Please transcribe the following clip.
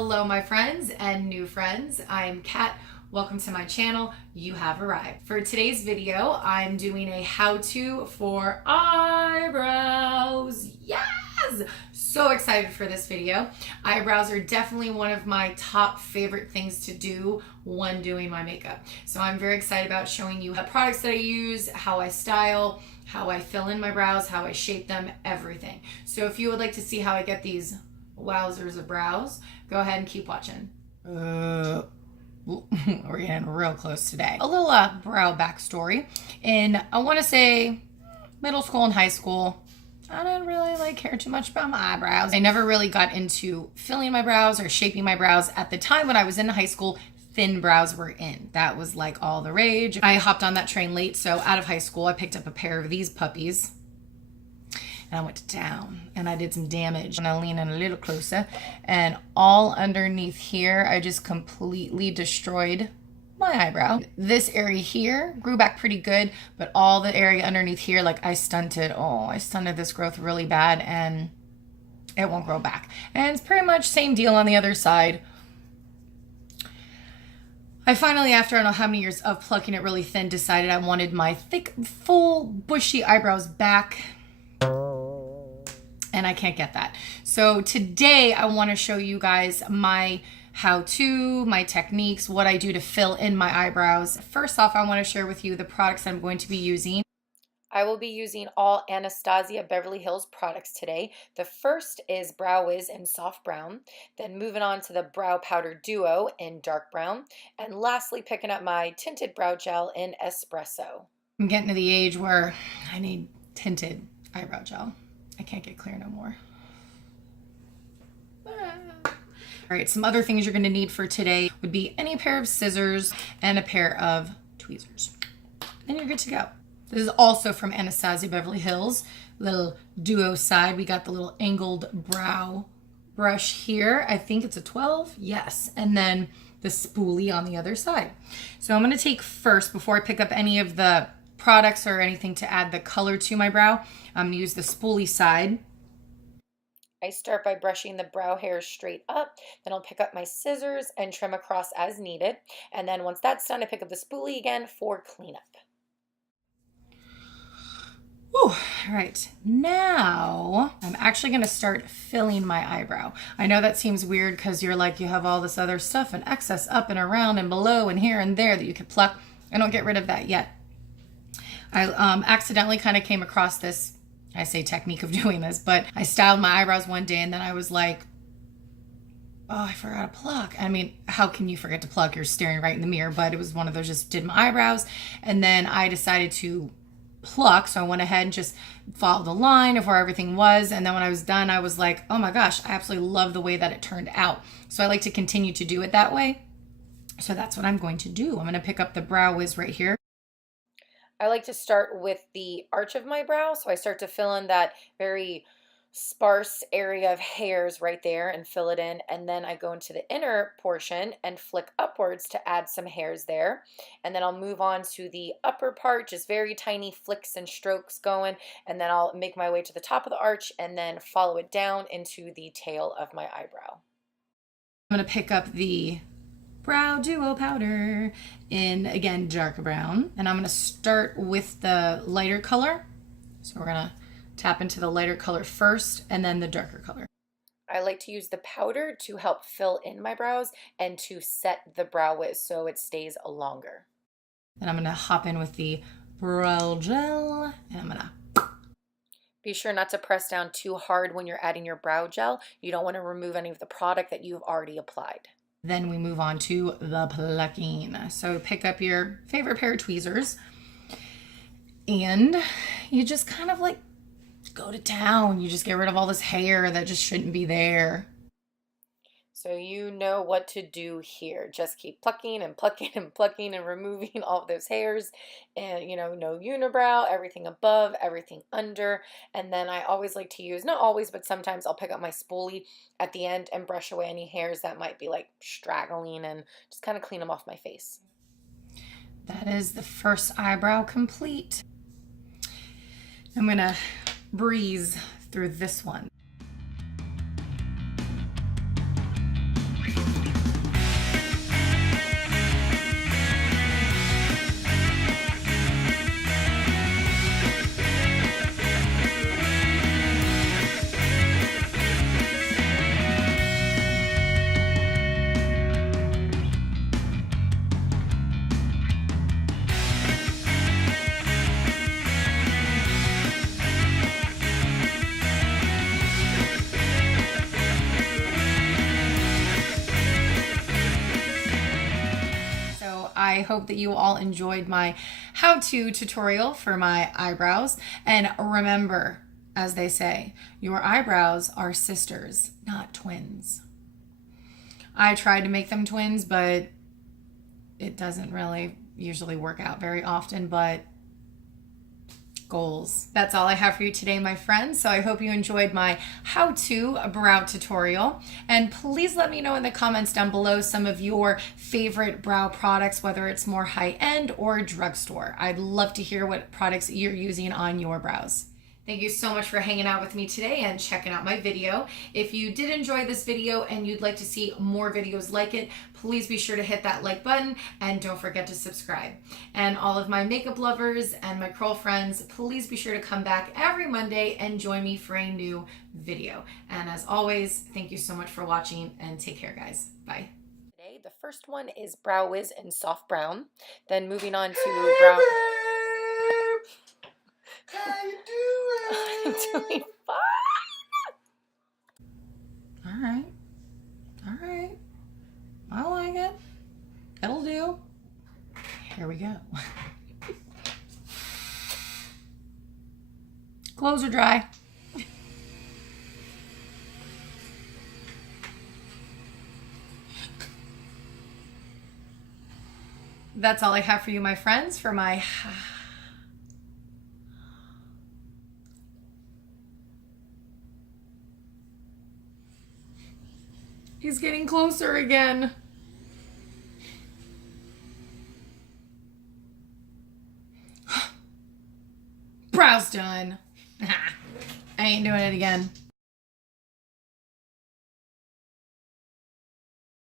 Hello my friends and new friends, I'm Kat. Welcome to my channel. You have arrived. For today's video, I'm doing a how-to for eyebrows. Yes! So excited for this video. Eyebrows are definitely one of my top favorite things to do when doing my makeup. So I'm very excited about showing you the products that I use, how I style, how I fill in my brows, how I shape them, everything. So if you would like to see how I get these wowzers of brows, go ahead and keep watching. We're getting real close today. A little brow backstory. In, I want to say, middle school and high school, I didn't really care too much about my eyebrows. I never really got into filling my brows or shaping my brows. At the time when I was in high school, thin brows were in. That was like all the rage. I hopped on that train late, so out of high school, I picked up a pair of these puppies. And I went to town and I did some damage. And I lean in a little closer and all underneath here, I just completely destroyed my eyebrow. This area here grew back pretty good, but all the area underneath here, like I stunted this growth really bad and it won't grow back. And it's pretty much same deal on the other side. I finally, after I don't know how many years of plucking it really thin, decided I wanted my thick, full, bushy eyebrows back. And I can't get that. So today I want to show you guys my how-to, my techniques, what I do to fill in my eyebrows. First off, I want to share with you the products I'm going to be using. I will be using all Anastasia Beverly Hills products today. The first is Brow Wiz in soft brown, then moving on to the Brow Powder Duo in dark brown, and lastly picking up my Tinted Brow Gel in espresso. I'm getting to the age where I need tinted eyebrow gel. I can't get clear no more. All right, some other things you're gonna need for today would be any pair of scissors and a pair of tweezers. Then you're good to go. This is also from Anastasia Beverly Hills, little duo side. We got the little angled brow brush here. I think it's a 12, yes. And then the spoolie on the other side. So I'm gonna take first, before I pick up any of the products or anything to add the color to my brow, I'm going to use the spoolie side. I start by brushing the brow hairs straight up, then I'll pick up my scissors and trim across as needed, and then once that's done, I pick up the spoolie again for cleanup. Whew. All right, now I'm actually going to start filling my eyebrow. I know that seems weird because you're like, you have all this other stuff and excess up and around and below and here and there that you could pluck. I don't get rid of that yet. I accidentally kind of came across this, I say technique of doing this, but I styled my eyebrows one day and then I was like, oh, I forgot to pluck. I mean, how can you forget to pluck? You're staring right in the mirror, but it was one of those, just did my eyebrows. And then I decided to pluck. So I went ahead and just followed the line of where everything was. And then when I was done, I was like, oh my gosh, I absolutely love the way that it turned out. So I like to continue to do it that way. So that's what I'm going to do. I'm going to pick up the Brow Wiz right here. I like to start with the arch of my brow, so I start to fill in that very sparse area of hairs right there and fill it in, and then I go into the inner portion and flick upwards to add some hairs there, and then I'll move on to the upper part, just very tiny flicks and strokes going, and then I'll make my way to the top of the arch and then follow it down into the tail of my eyebrow. I'm going to pick up the Brow Duo powder in, again, dark brown. And I'm going to start with the lighter color. So we're going to tap into the lighter color first and then the darker color. I like to use the powder to help fill in my brows and to set the Brow Wiz so it stays longer. Then I'm going to hop in with the brow gel and I'm going to be sure not to press down too hard when you're adding your brow gel. You don't want to remove any of the product that you've already applied. Then we move on to the plucking. So pick up your favorite pair of tweezers and you just kind of like go to town. You just get rid of all this hair that just shouldn't be there. So you know what to do here. Just keep plucking and plucking and plucking and removing all of those hairs. And, you know, no unibrow, everything above, everything under. And then I always like to use, not always, but sometimes I'll pick up my spoolie at the end and brush away any hairs that might be like straggling and just kind of clean them off my face. That is the first eyebrow complete. I'm going to breeze through this one. I hope that you all enjoyed my how-to tutorial for my eyebrows. And remember, as they say, your eyebrows are sisters, not twins. I tried to make them twins, but it doesn't really usually work out very often, but goals. That's all I have for you today, my friends. So I hope you enjoyed my how-to brow tutorial. And please let me know in the comments down below some of your favorite brow products, whether it's more high-end or drugstore. I'd love to hear what products you're using on your brows. Thank you so much for hanging out with me today and checking out my video. If you did enjoy this video and you'd like to see more videos like it, please be sure to hit that like button and don't forget to subscribe. And all of my makeup lovers and my curl friends, please be sure to come back every Monday and join me for a new video. And as always, thank you so much for watching and take care, guys. Bye. Today, the first one is Brow Wiz in Soft Brown. Then moving on to Brow... How you doing? I'm doing fine. All right. All right. I like it. It'll do. Here we go. Clothes are dry. That's all I have for you, my friends, for my... He's getting closer again. Brow's done. I ain't doing it again.